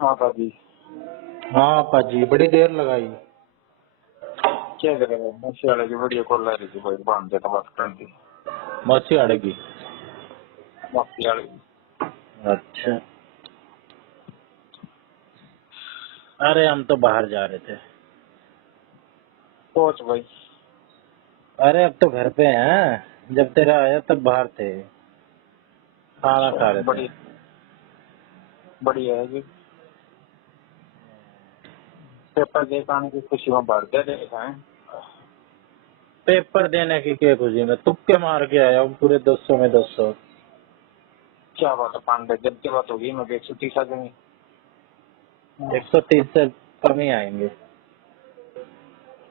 हाँ भाभी। हाँ पाजी, बड़ी देर लगाई। क्या करेगा, मच्छी वाले की वीडियो कॉल आ रही थी भाई, बांध देता बात कर दी मच्छी अड़ेगी। मच्छी वाले की। अच्छा, अरे हम तो बाहर जा रहे थे। सोच भाई। अरे अब तो घर पे हैं, जब तेरा आया तब बाहर थे, खाना खा रहे थे। बड़ी बढ़िया है जी। पेपर देख आने की खुशी में भर दे देखा है। पेपर देने की क्या खुशी में, तुक्के मार के आया हूँ पूरे 200 में 200। क्या बात है पांडे, जब की बात होगी मैं 130 आ जाएंगे। 130 से कम ही आएंगे।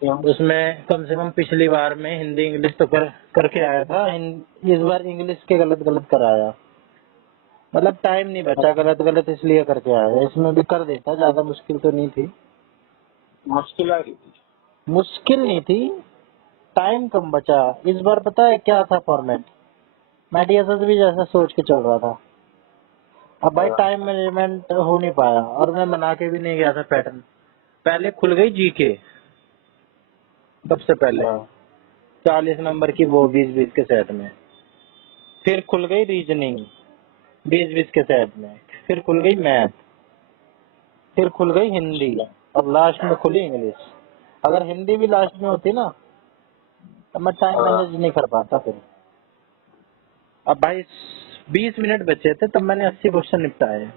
क्यों? उसमें कम से कम पिछली बार में हिंदी इंग्लिश तो करके आया था। इस बार इंग्लिश के गलत गलत कराया, मतलब टाइम नहीं बचा, गलत गलत इसलिए करके आया। इसमें भी कर देता, ज्यादा मुश्किल तो नहीं थी। मुश्किल आ रही थी। मुश्किल नहीं थी, टाइम कम बचा। इस बार पता है क्या था फॉर्मेट, मैं डीएसएस भी जैसा सोच के चल रहा था। अब भाई टाइम मैनेजमेंट हो नहीं पाया, और मैं बना के भी नहीं गया था पैटर्न। पहले खुल गई जीके, सबसे पहले हाँ। 40 नंबर की, वो 20-20 के सेट में। फिर खुल गई रीजनिंग 20-20 के सेट में। फिर खुल गई मैथ। फिर खुल गई हिंदी। और लास्ट में खुली इंग्लिश। अगर हिंदी भी लास्ट में होती ना, तो मैं टाइम हाँ। मैनेज नहीं कर पाता फिर। अब भाई 20 मिनट बचे थे, तब मैंने 80 क्वेश्चन निपटाए।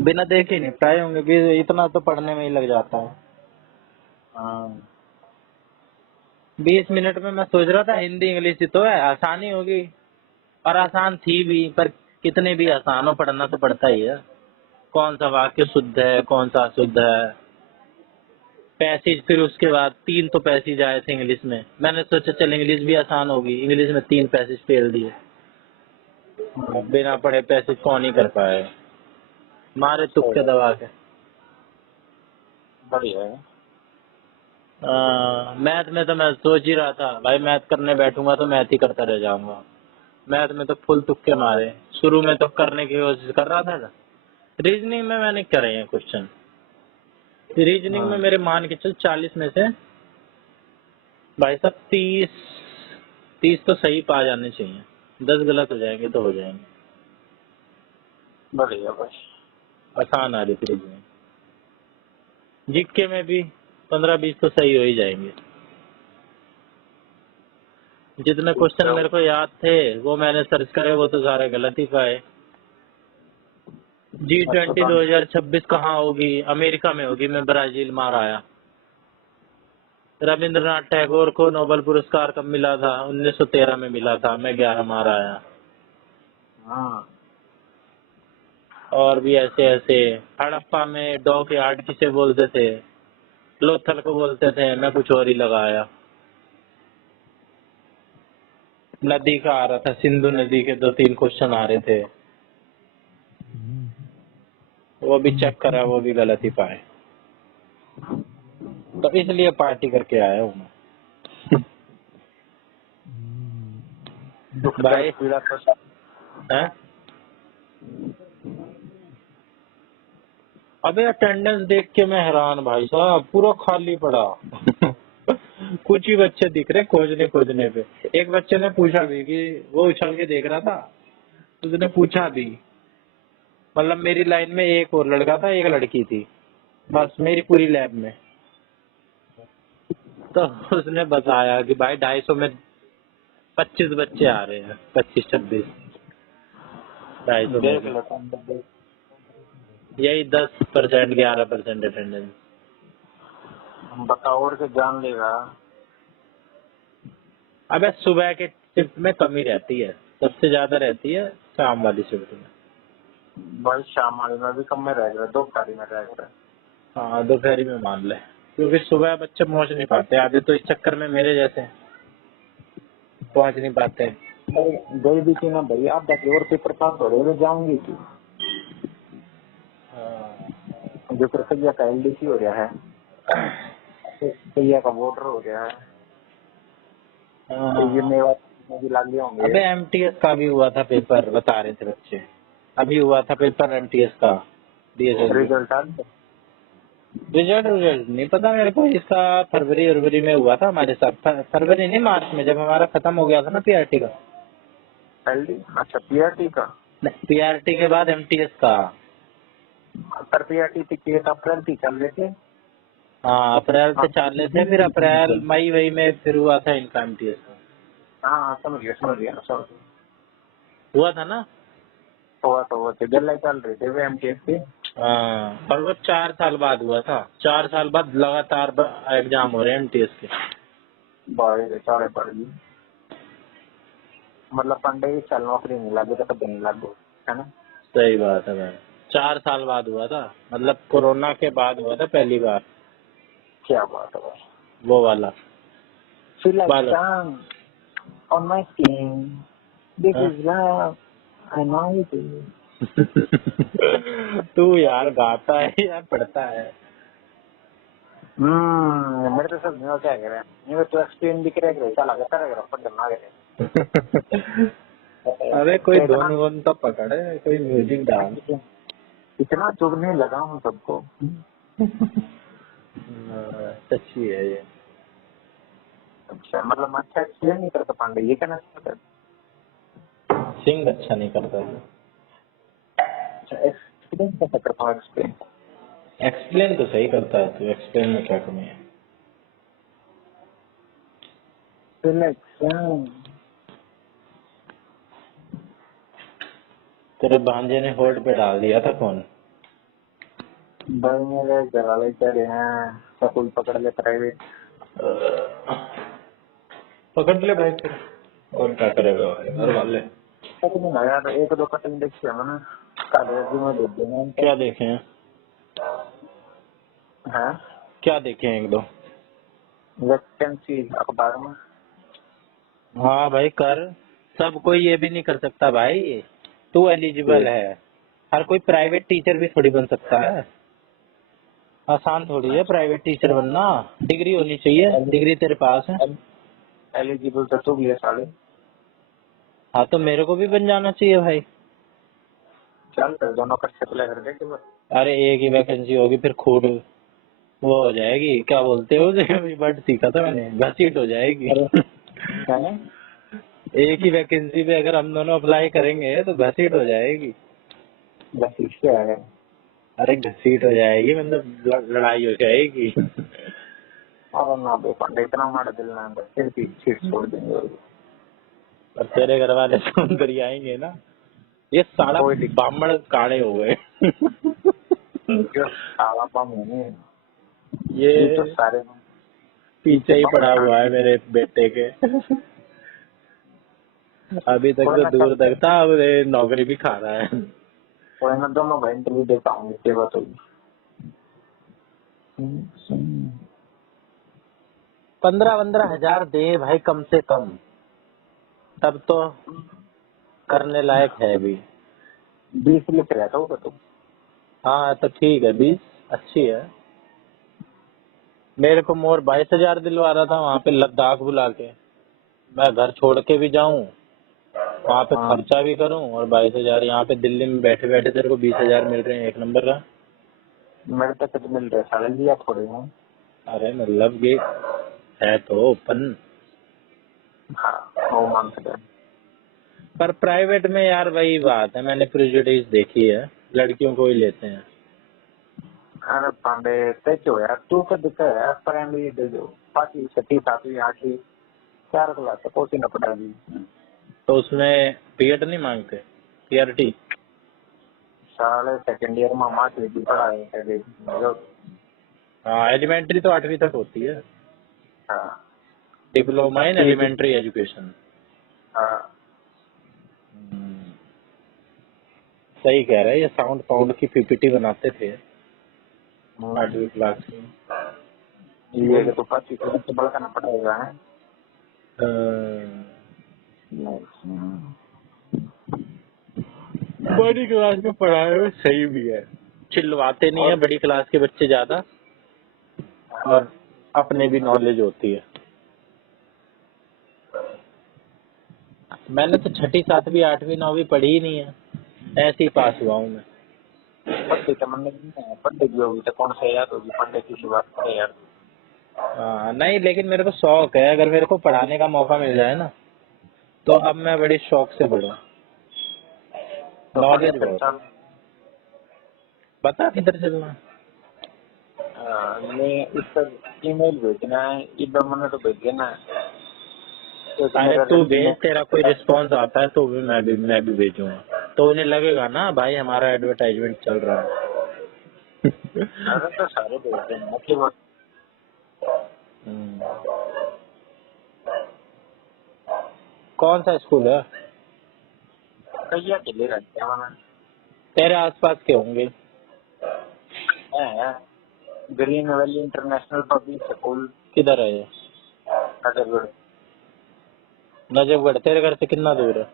बिना देखे निपटाए होंगे, इतना तो पढ़ने में ही लग जाता है। हाँ। 20 मिनट में मैं सोच रहा था हिंदी इंग्लिश ही तो है, आसानी होगी। और आसान थी भी, पर कितने भी आसान हो, पढ़ना तो पड़ता ही है। कौन सा वाक्य शुद्ध है, कौन सा अशुद्ध है। पैसेज, फिर उसके बाद 3 तो पैसेज आए थे इंग्लिश में। मैंने सोचा चल इंग्लिश भी आसान होगी, इंग्लिश में 3 पैसेज फेल दिए। बिना पढ़े पैसेज कौन ही कर पाए, मारे तुक्के दबा के। बढ़िया है। मैथ में तो मैं सोच ही रहा था भाई, मैथ करने बैठूंगा तो मैथ ही करता रह जाऊंगा। मैथ में तो फुल तुक्के मारे, शुरू में तो करने की कोशिश कर रहा था। रीजनिंग में मैंने करे हैं क्वेश्चन। रीजनिंग में हाँ। मेरे मान के चल 40 में से भाई साहब 30 तो सही पा जाने चाहिए। 10 गलत हो जाएंगे तो हो जाएंगे। बढ़िया भाई। आसान आ रही थी रीजनिंग। जीके में भी 15-20 तो सही हो ही जाएंगे। जितने क्वेश्चन मेरे को याद थे वो मैंने सर्च करे, वो तो सारे गलत ही पाए। अच्छा G20 2026 कहाँ होगी? अमेरिका में होगी, मैं ब्राजील मार आया। रविंद्रनाथ टैगोर को नोबेल पुरस्कार कब मिला था? 1913 में मिला था, मैं 11 मार आया। हाँ। और भी ऐसे ऐसे। हड़प्पा में डॉक यार्ड किसे बोलते थे? लोथल को बोलते थे, मैं कुछ और ही लगाया। नदी का आ रहा था, सिंधु नदी के 2-3 क्वेश्चन आ रहे थे, वो भी चेक करा, वो भी गलत ही पाए। तो इसलिए पार्टी करके आया हूँ मैं। दुख भाई दर्द पीड़ा कष्ट। हैं? अबे अटेंडेंस देख के मैं हैरान भाई साहब, पूरा खाली पड़ा। कुछ ही बच्चे दिख रहे खोजने खोजने पे। एक बच्चे ने पूछा भी कि वो उछल के देख रहा था, उसने पूछा भी, मतलब मेरी लाइन में एक और लड़का था, एक लड़की थी, बस मेरी पूरी लैब में। तो उसने बताया कि भाई 250 में 25 बच्चे आ रहे हैं, 25-26, 250 में देख से लेता हूँ देख। यही 10% 11% अटेंडेंस। बताओ और के जान लेगा। अबे सुबह के शिफ्ट में कमी रहती है, सबसे ज्यादा रहती है शाम वाली शिफ्ट में। भाई शाम वाले में भी कम में रह गया, दोपहरी में रह गया। हाँ दोपहरी में मान ले, क्योंकि सुबह बच्चे पहुंच नहीं पाते, आधे तो इस चक्कर में मेरे जैसे पहुंच नहीं पाते। गई भी थी ना भाई, आप 10 और पेपर पास हो रहे जाऊंगी थी। हाँ। जो प्रक्रिया का एलडीसी हो गया है, प्रक्रिया का वोटर हो गया है, तो ये हाँ। मेवा में भी लाग गए होंगे। अबे एमटीएस का भी हुआ था पेपर, बता रहे थे बच्चे। अभी हुआ था पेपर एमटीएस का, DSLB। रिजल्ट आ गया? रिजल्ट रिजल्ट नहीं पता मेरे को, इसका फरवरी में हुआ था हमारे साथ। फरवरी नहीं, मार्च में, जब हमारा खत्म हो गया था ना PRT का। LD? अच्छा, PRT का। PRT के बाद MTS का। पर PRT टिकट अप्रैल थी चल रहे थे। हाँ, अप्रैल से चालू थे, फिर अप्रैल मई वही में फिर हुआ था इनका MTS का। हाँ समझ गया समझ गया। हुआ था ना। हुआ तो वो थे गल्ला चल रहे थे वे MTS के। हाँ, और वो 4 साल बाद हुआ था। 4 साल बाद लगातार एग्जाम हो रहे हैं MTS के। बारह साढ़े पड़ गई, मतलब पंडे साल नौकरी नहीं लगे तो कभी नहीं लागू, है ना। सही बात है भाई। 4 साल बाद हुआ था, मतलब कोरोना के बाद हुआ था पहली बार। क्या बात है भाई। वो वाला Feel like बाल। sun on my skin. This हाँ? is love. I know it is. तू यार गाता है या पढ़ता है? मेरे तो सब न्यूज़ क्या कह रहे हैं, न्यूज़ तो एक्सप्लेन भी करेगा, चला के करेगा, पढ़ ना करे। अरे कोई धुन वुन तो पकड़े, कोई म्यूजिक डाल। इतना चुगने लगा हूँ सबको। सच्ची है ये। अच्छा, मतलब मैं अच्छा एक्सप्लेन नहीं करता पांडे, ये कहना चाहता है। सिंग अच्छा नहीं करता है। अच्छा, एक्सप्लेन कैसे करता हूँ? एक्सप्लेन एक्सप्लेन तो सही करता है तू, एक्सप्लेन में क्या कमी है? सिलेक्शन। तेरे भांजे ने होल्ड पे डाल दिया था फोन। भाई मेरे घर वाले कह रहे हैं स्कूल पकड़ ले प्राइवेट। पकड़ ले भाई फिर, और क्या करेगा घर वाले। यार एक दो कटिंग देखी है मैंने, कागज में दे देना उनको। क्या देखे हैं? हाँ, क्या देखे हैं एक दो? वैकेंसी अखबार में। हाँ भाई कर। सब कोई ये भी नहीं कर सकता भाई। तू एलिजिबल है, हर कोई प्राइवेट टीचर भी थोड़ी बन सकता है। आसान थोड़ी है प्राइवेट टीचर बनना। डिग्री होनी चाहिए, डिग्री तेरे पास है। एलिजिबल तो तू भी है साले। हाँ तो मेरे को भी बन जाना चाहिए भाई। चल फिर दोनों इकट्ठे अप्लाई कर देंगे बस। अरे एक ही वैकेंसी होगी, फिर खूब वो हो जाएगी, क्या बोलते हो उसे, अभी वर्ड सीखा था मैंने, घसीट हो जाएगी। है ना? एक ही वैकेंसी पे अगर हम दोनों अप्लाई करेंगे तो घसीट हो जाएगी। बस इससे आया। अरे घसीट हो जाएगी, मतलब लड़ाई हो जाएगी। और ना बे पंडे, इतना हमारा दिल ना है, फिर भी सीट छोड़ देंगे। और तेरे घर वाले तो उधर ही आएंगे ना। ये सारा कोई दिक्कत बामण काले हो गए। जो साला बम है ये तो सारे पीछे ही बम पड़ा काट हुआ है दिए। मेरे बेटे के। अभी तक कोई तो ना, दूर चल तक था, अब ये नौकरी भी खा रहा है। कोई ना, दोनों भाई इंटरव्यू देता हूँ, इसके बाद तो 15-15 हजार दे भाई कम से कम, तब तो करने लायक है भी। 20 लिख रहा होगा तो। हाँ तो ठीक है, 20 अच्छी है। मेरे को मोर 22,000 दिलवा रहा था वहाँ पे लद्दाख बुला के। मैं घर छोड़ के भी जाऊँ, वहाँ पे हाँ, खर्चा भी करूँ, और 22,000 यहाँ पे दिल्ली में बैठे बैठे तेरे को 20,000 मिल रहे हैं, एक नंबर का। मेरे तक तो मिल रहा है, साले लिया थोड़े हैं। अरे मतलब ये है तो ओपन। हाँ, वो मान सकते हैं। पर प्राइवेट में यार वही बात है, मैंने प्रेजुडिस देखी है, लड़कियों को ही लेते हैं। अरे पांडे ते क्यों यार, तू का दिक्कत है, प्राइमरी दे दो, 5वीं 6वीं 7वीं 8वीं 4 क्लास है, कोचिंग न पढ़ा दी। तो उसमें पीएड नहीं मांगते, पीआरटी? साले सेकंड ईयर में 8वीं भी पढ़ाए पहले। हाँ, एलिमेंट्री तो 8वीं तक होती है। हाँ, डिप्लोमा इन एलिमेंट्री एजुकेशन। हाँ, सही कह रहे हैं, ये साउंड पाउंड की पीपीटी बनाते थे 8वीं क्लास की। ये तो 5वीं क्लास से बड़ा करना पड़ेगा है। बड़ी क्लास में पढ़ाए हुए सही भी है, चिल्लवाते नहीं है और बड़ी क्लास के बच्चे ज्यादा, और अपने भी नॉलेज होती है। मैंने तो 6ठी 7वीं 8वीं 9वीं पढ़ी ही नहीं है, ऐसे ही पास हुआ हूँ मैं। पढ़ने का मन नहीं है, पढ़ने की होगी तो कौन सा याद होगी, पढ़ने की शुरुआत करे यार। नहीं लेकिन मेरे को शौक है, अगर मेरे को पढ़ाने का मौका मिल जाए ना तो अब मैं बड़ी शौक से पढ़ूं। तो नॉलेज फिर बहुत है। चल, बता किधर चलना। मैं इस पर ईमेल भेजना है, इधर मैंने तो भेज देना है। तो अरे मेरा तू रेज्यूमे भेज, तेरा कोई रिस्पॉन्स आता है तो भी मैं भी भेजूंगा, तो उन्हें लगेगा ना भाई हमारा एडवर्टाइजमेंट चल रहा है। अरे तो सारे भेज देना कि वो हम्म। कौन सा स्कूल है? कैया के लिए रखते हैं मैंने। तेरे आसपास के होंगे। है green valley international public school, किधर है ये? कटरगढ़। नजफगढ़। तेरे घर से कितना दूर है?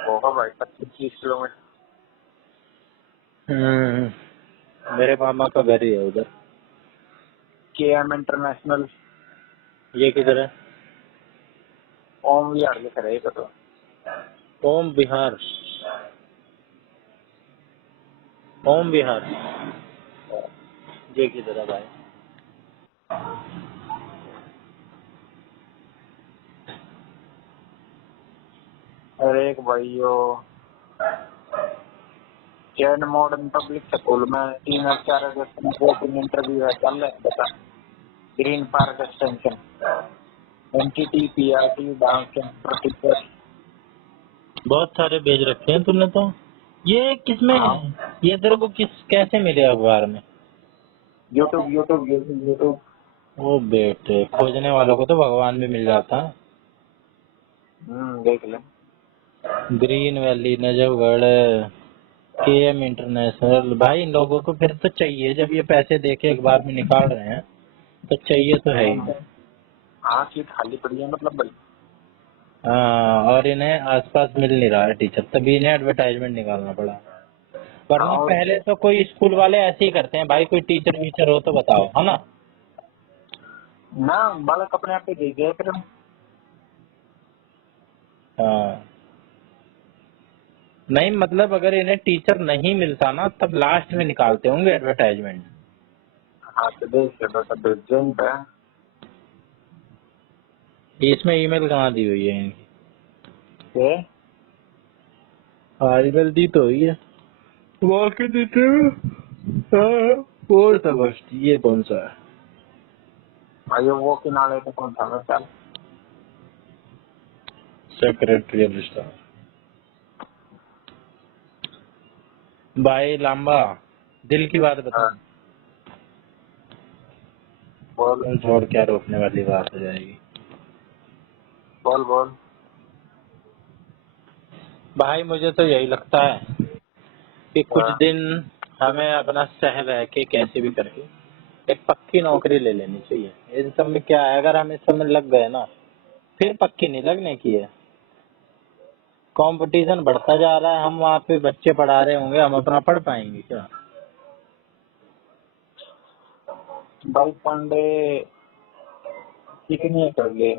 होगा भाई 25-30 किलोमीटर। मेरे मामा का घर ही है उधर। KM इंटरनेशनल ये किधर है? ओम विहार लिख रहे तो। ओम विहार। ओम विहार ये किधर है भाई? और एक भाई यो जैन मॉडर्न पब्लिक स्कूल में 3 और 4 अगस्त में 2-3 इंटरव्यू है, चल रहे हैं बता। Green park extension, NTT PRT dance centre teacher. बहुत सारे भेज रखे हैं तूने तो। ये किसमें हाँ, है? ये तेरे को कैसे मिले अखबार में? YouTube YouTube YouTube YouTube. वो बेटे, खोजने वालों को तो भगवान भी मिल जाता है। देख ले। Green valley, Najafgarh, KM international. भाई इन लोगों को फिर तो चाहिए, जब ये पैसे दे के अखबार में निकाल रहे हैं तो चाहिए तो है ही। हाँ, सीट खाली पड़ी है मतलब भाई। हाँ, और इन्हें आसपास मिल नहीं रहा है टीचर, तभी इन्हें एडवर्टाइजमेंट निकालना पड़ा। वरना और पहले तो कोई स्कूल वाले ऐसे ही करते हैं भाई, कोई टीचर वीचर हो तो बताओ, है ना? ना बालक अपने आप ही दे दिया फिर। हाँ, नहीं मतलब अगर इन्हें टीचर नहीं मिलता ना तब लास्ट में निकालते होंगे एडवर्टाइजमेंट। हाँ तो देख ले बेटा, प्रेजेंट है। इसमें ईमेल कहाँ दी हुई है इनकी? ये हाँ, ईमेल दी तो हुई है। वाकई देते हैं। हाँ, और समझ ये कौन सा है? भाई वो किनारे तो कौन था चल। Secretary registrar. भाई लांबा, दिल की बात बता। हाँ, बोल कौन छोड़ क्या रोकने वाली बात हो जाएगी। बोल बोल। भाई मुझे तो यही लगता है कि कुछ हाँ, दिन हमें अपना सह रह के कैसे भी करके एक पक्की नौकरी ले लेनी चाहिए। इन सब में क्या है, अगर हम इस सब में लग गए ना फिर पक्की नहीं लगने की है। कंपटीशन बढ़ता जा रहा है, हम वहाँ पे बच्चे पढ़ा रहे होंगे, हम अपना पढ़ पाएंगे क्या? भाई पांडे कितनी कर लिए,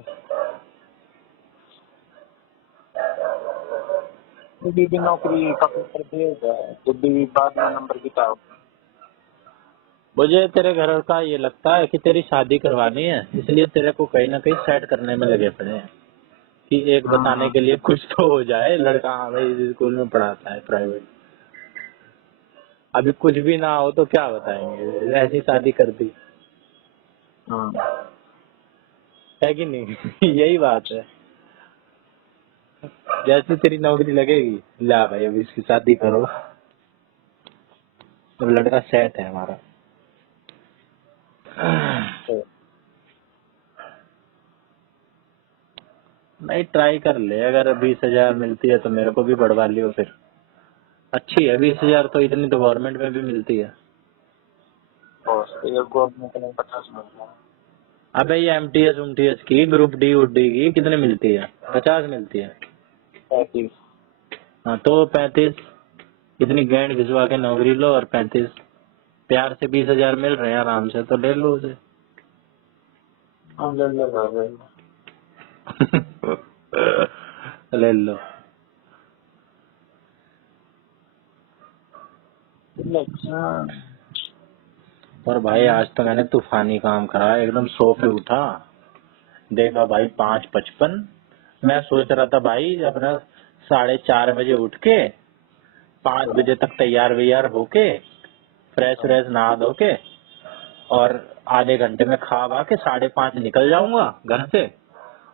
खुदी भी नौकरी पकड़ कर देगा, खुदी भी बाद में नंबर किताब। मुझे तेरे घर का ये लगता है कि तेरी शादी करवानी है, इसलिए तेरे को कहीं ना कहीं सेट करने में लगे पड़े हैं कि एक बताने के लिए कुछ तो हो जाए। लड़का हाँ भाई इस स्कूल में पढ़ाता है प्राइवेट। अभी कुछ भी ना हो तो क्या बताएंगे, ऐसी शादी कर दी है कि नहीं? यही बात है। जैसे तेरी नौकरी लगेगी, ला भाई अभी इसकी शादी करो, तो लड़का सेट है हमारा। नहीं ट्राई कर ले, अगर 20,000 मिलती है तो मेरे को भी बढ़वा लियो फिर। अच्छी है 20,000 तो, इतनी तो गवर्नमेंट में भी मिलती है। गवर्नमेंट ने 50 मिल। अबे ये MTS उमटीएस की, ग्रुप डी उड्डी की कितने मिलती है? 50 मिलती है। 35। हाँ तो 35, इतनी गांड घिसवा के नौकरी लो और 35 प्यार से 20,000 मिल रहे हैं आराम से, तो ले लो उसे। हम ले ले भाई। ले लो। हाँ। और भाई आज तो मैंने तूफानी काम करा, एकदम सो के उठा, देखा भाई 5:55। मैं सोच रहा था भाई अपना 4:30 बजे उठ के 5 बजे तक तैयार वैयार होके फ्रेश व्रेश नहा धो के और आधे घंटे में खा वा के 5:30 निकल जाऊंगा घर से,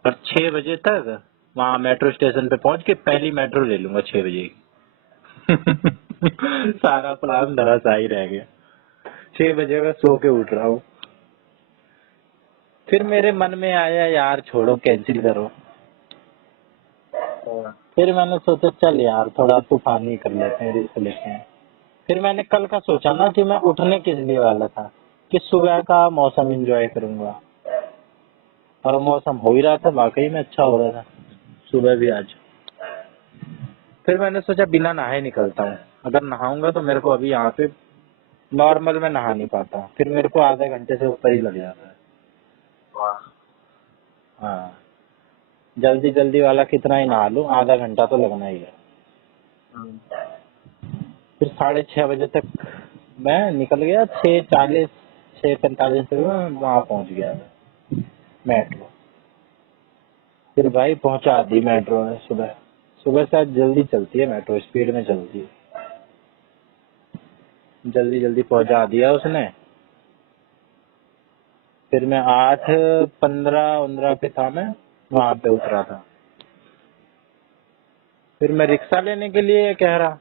और 6 बजे तक वहाँ मेट्रो स्टेशन पे पहुंच के पहली मेट्रो ले लूंगा 6 बजे की। सारा प्लान धराशायी रह गया। 6 बजे मैं सो के उठ रहा हूँ। फिर मेरे मन में आया यार छोड़ो कैंसिल करो। फिर मैंने सोचा चल यार थोड़ा तूफानी कर लेते हैं, रिस्क लेते हैं। फिर मैंने कल का सोचा ना कि मैं उठने किस लिए वाला था, कि सुबह का मौसम एंजॉय करूंगा, और मौसम हो ही रहा था, वाकई में अच्छा हो रहा था सुबह भी आज। फिर मैंने सोचा बिना नहाए निकलता हूँ, अगर नहाऊंगा तो मेरे को अभी यहाँ पे नॉर्मल में नहा नहीं पाता, फिर मेरे को आधे घंटे से ऊपर ही लग जाता है। हाँ, जल्दी जल्दी वाला कितना ही नहा लूं, आधा घंटा तो लगना ही है। फिर 6:30 बजे तक मैं निकल गया, 6:40 6:45 तक मैं वहाँ पहुँच गया मेट्रो। फिर भाई पहुँचा दी मेट्रो में। सुबह सुबह से आज जल्दी चलती है मेट्रो, स्पीड में चलती है, जल्दी जल्दी पहुँचा दिया उसने। फिर मैं 8:15 पे था, मैं वहाँ पे उतरा था। फिर मैं रिक्शा लेने के लिए कह रहा,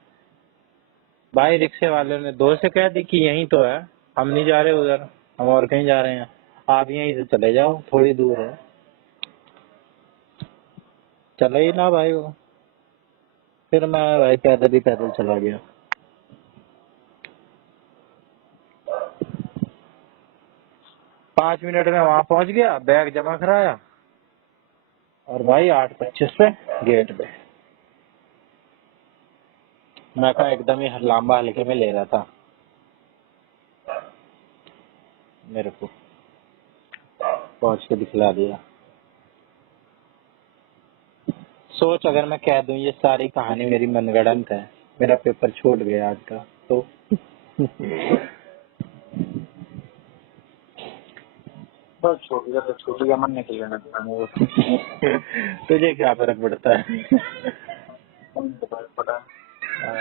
भाई रिक्शे वाले ने 2 से कह दी कि यहीं तो है, हम नहीं जा रहे उधर, हम और कहीं जा रहे हैं, आप यहीं से चले जाओ, थोड़ी दूर है। चला ही ना भाई वो। फिर मैं भाई पैदल ही पैदल चला गया। 5 मिनट में वहां पहुंच गया, बैग जमा कराया, और भाई 8:25 पे गेट पे। मैं कहा एकदम ही लांबा हल्के में ले रहा था मेरे को, पहुंच के दिखला दिया। सोच अगर मैं कह दूं ये सारी कहानी मेरी मनगढ़ंत है, मेरा पेपर छूट गया आज का, तो बस छूट गया तो छूट गया, मन निकल लेना वो तुझे क्या फर्क पड़ता है? पता।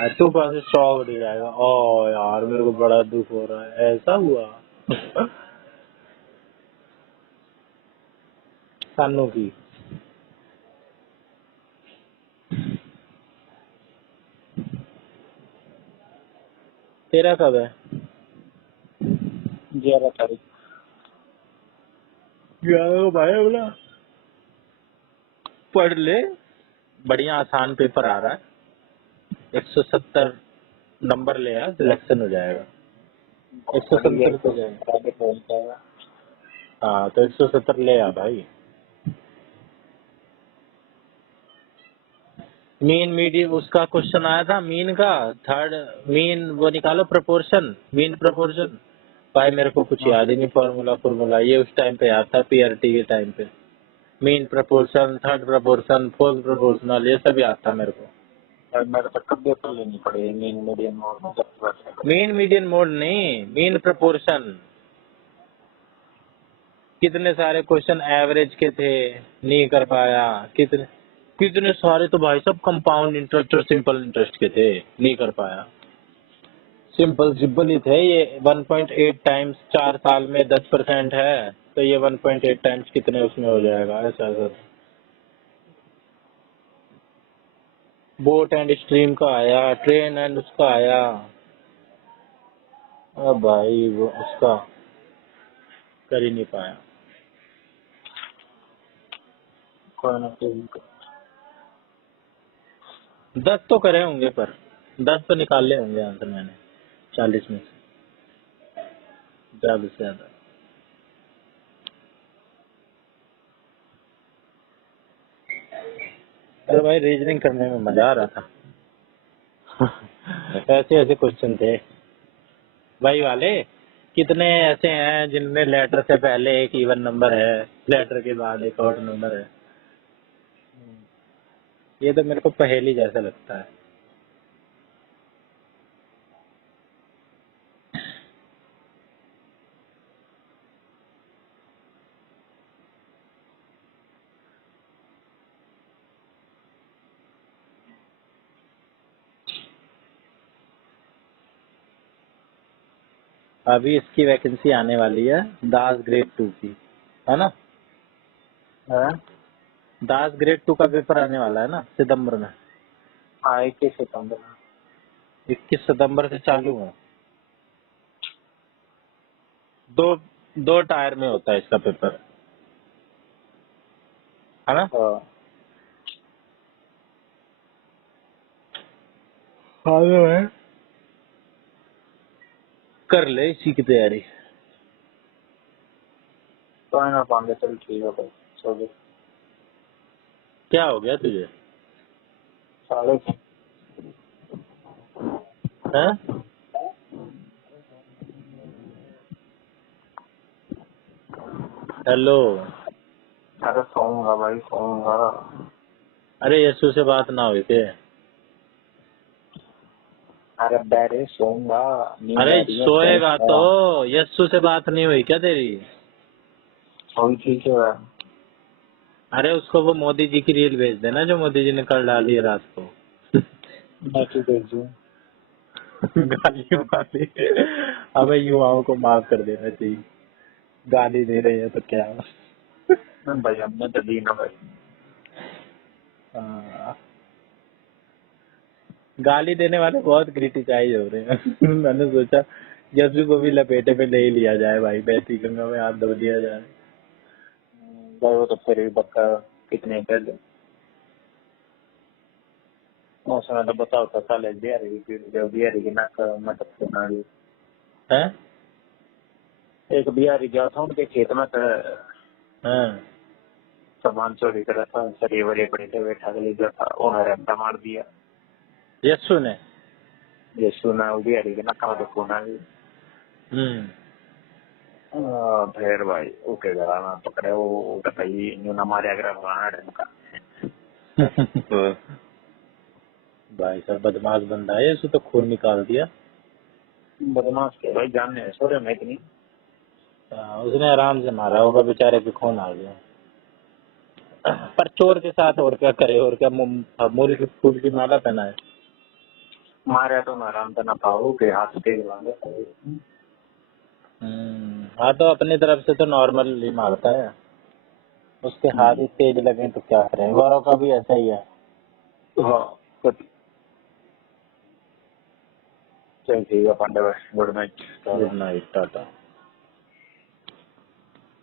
तू पास 100 बढ़ जाएगा। ओ यार मेरे को बड़ा दुख हो रहा है, ऐसा हुआ। सानू की तेरा कब है? 11 तारीख। 11 को भाई बोला पढ़ ले, बढ़िया आसान पेपर आ रहा है, 170 नंबर ले आ, सिलेक्शन हो जाएगा। 170 तो जाएगा। हाँ तो 170 ले आ भाई। मीन मीडियम उसका क्वेश्चन आया था, मीन का थर्ड, मीन वो निकालो, प्रोपोर्शन, मीन प्रोपोर्शन। भाई मेरे को कुछ याद ही नहीं, फॉर्मूला ये उस टाइम पे याद था, पीआरटी के टाइम पे। Mean proportion, third proportion, fourth proportional, ये सब याद था मेरे को। मेरे को कब पेपर लेनी पड़ेगी मीन मीडियम और मीन मीडियन मोड नहीं, मीन प्रोपोर्शन। कितने सारे क्वेश्चन एवरेज के थे, नहीं कर पाया। कितने कितने सारे तो भाई सब कंपाउंड इंटरेस्ट और सिंपल इंटरेस्ट के थे, नहीं कर पाया। सिंपल सिंपल ही थे ये। 1.8 टाइम्स 4 साल में 10% है, तो ये 1.8 टाइम्स कितने उसमें हो जाएगा, ऐसा सर। बोट एंड स्ट्रीम का आया, ट्रेन एंड उसका आया। अब भाई वो उसका कर ही नहीं पाया। कोई ना कोई 10 तो करे होंगे, पर 10 तो निकाले होंगे आंसर मैंने 40 में से, ज्यादा से ज्यादा। अरे भाई रीजनिंग करने में मजा आ रहा था। ऐसे ऐसे क्वेश्चन थे वही वाले। कितने ऐसे हैं जिनमें लेटर से पहले एक इवन नंबर है, लेटर के बाद एक ऑड नंबर है। ये तो मेरे को पहेली जैसा लगता है। अभी इसकी वैकेंसी आने वाली है, दास ग्रेड 2 की, है ना? हाँ दास ग्रेड 2 का पेपर आने वाला है ना सितंबर में। हाँ 21 सितंबर। 21 सितंबर से चालू है। दो दो टायर में होता है इसका पेपर, है ना? हाँ मालूम है, कर ले इसी की तैयारी। तो है ना पांडे, चल ठीक है भाई, सो गए। क्या हो गया तुझे? 6:30। हैं? हेलो। अरे सोऊंगा भाई, सोऊंगा। अरे यशु से बात ना हुई थे? अरे बैरे सोऊंगा, नींद आ अरे रही है, सोएगा तो, सोऊंगा। यशु से बात नहीं हुई क्या तेरी? सोई ठीक है। अरे उसको वो मोदी जी की रील भेज देना जो मोदी जी ने कल डाली है रात को। मैं क्यों भेजूं? गाली वाली। अबे युवाओं को माफ कर देना चाहिए, गाली दे रहे हैं तो क्या। भाई हमने तो दी ना भाई। हाँ, गाली देने वाले बहुत क्रिटिसाइज हो रहे हैं। मैंने सोचा यशु को भी लपेटे में ले ही लिया जाए भाई, बहती गंगा में हाथ धो दिया जाए। भाई वो तो फिर भी पक्का कितने कर दे। मौसम तो बताओ तो साले बिहारी की जो बिहारी की नाक मटक से ना ली। हैं? एक बिहारी गया था उनके खेत में तो हाँ। सामान चोरी करा था, सरिये वरिये पड़े थे, बैठा के ले गया था, उन्होंने अड्डा मार दिया। यशु ने? ये सुना वो बिहारी के नाक में खून आ गई। हम्म। फिर भाई ओके गला ना पकड़े वो तो भाई न्यू ना मारे अगर वहां का। भाई साहब बदमाश बंदा है, यशु तो खून निकाल दिया। बदमाश के भाई जानने है सोरे में इतनी। उसने आराम से मारा होगा, बेचारे पे खून आ गया। पर चोर के साथ और क्या करे, और क्या मूल की फूल की माला पहनाए। मारे तो आराम से ना पाओ के हाथ तेज मांगे। हाँ तो अपनी तरफ से तो नॉर्मल ही मारता है, उसके हाथ ही तेज लगे तो क्या करें। गौरव का भी ऐसा ही है। हाँ चल ठीक है पांडे भाई, good night. Good night, Tata.